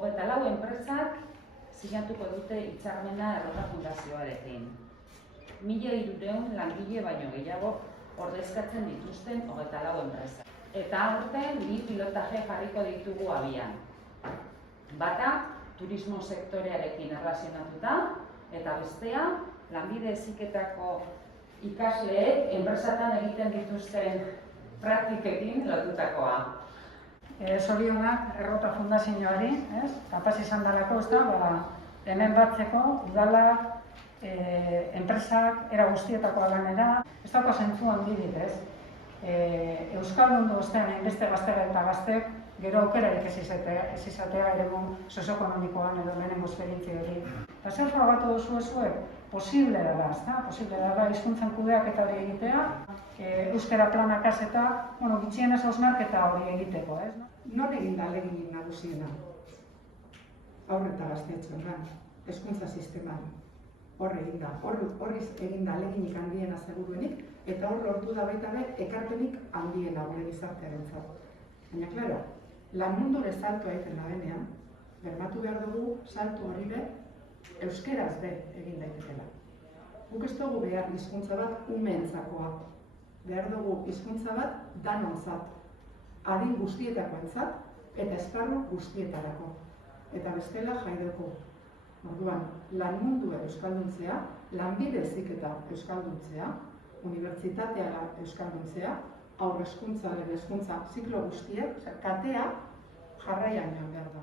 24 enpresak sinatuko dute hitzarmena Errota Fundazioarekin. 1.300 langile baino gehiago ordezkatzen dituzten 24 enpresak. Eta aurten 2 pilotaje jarriko ditugu abian. Bata, turismo sektorearekin erlazionatuta, eta bestea, lanbide heziketako ikasleek enpresatan egiten dituzten praktikekin lotutakoa. Zorionak Errota Fundazioari, kapaz izan dalako, hemen batzeko, udalak, enpresak, era guztietakoa lanera, ez dauka zentzu handirik, Euskaldundu ostean hainbeste gaztera eta gaztek, gero aukerarik ez izatea eremu sozioekonomikoan edo lehenengo esperientzia hori. Eta zer frogatu duzu ezuek? Posible da, posible da hizkuntzan kudeaketa hori egitea, euskara planakaz eta, gutxienez hausnarketa hori egiteko, Nor egin da ahaleginik nagusiena? Haur eta gaztetxoetan, hezkuntza sisteman. Hor egin da, horriz egin da ahaleginik handiena seguruenik, eta hor lortu da baita be ekarpenik handiena gure gizartearentzat. Baina, klaro, lan mundure saltoa egiten da benean, bermatu behar dugu salto hori be, euskeraz be egin daitekela. Guk ez dugu behar hizkuntza bat umeenzakoa. Behar dugu hizkuntza bat danontzat, adin guztietakoentzat eta esparru guztietarako. Eta bestela jaideko. Orduan, lan mundua euskalduntzea, lanbide heziketa euskalduntzea, unibertsitatea euskalduntzea, haur hezkuntza, lehen hezkuntza ziklo guztiek, katea jarraian joan behar da.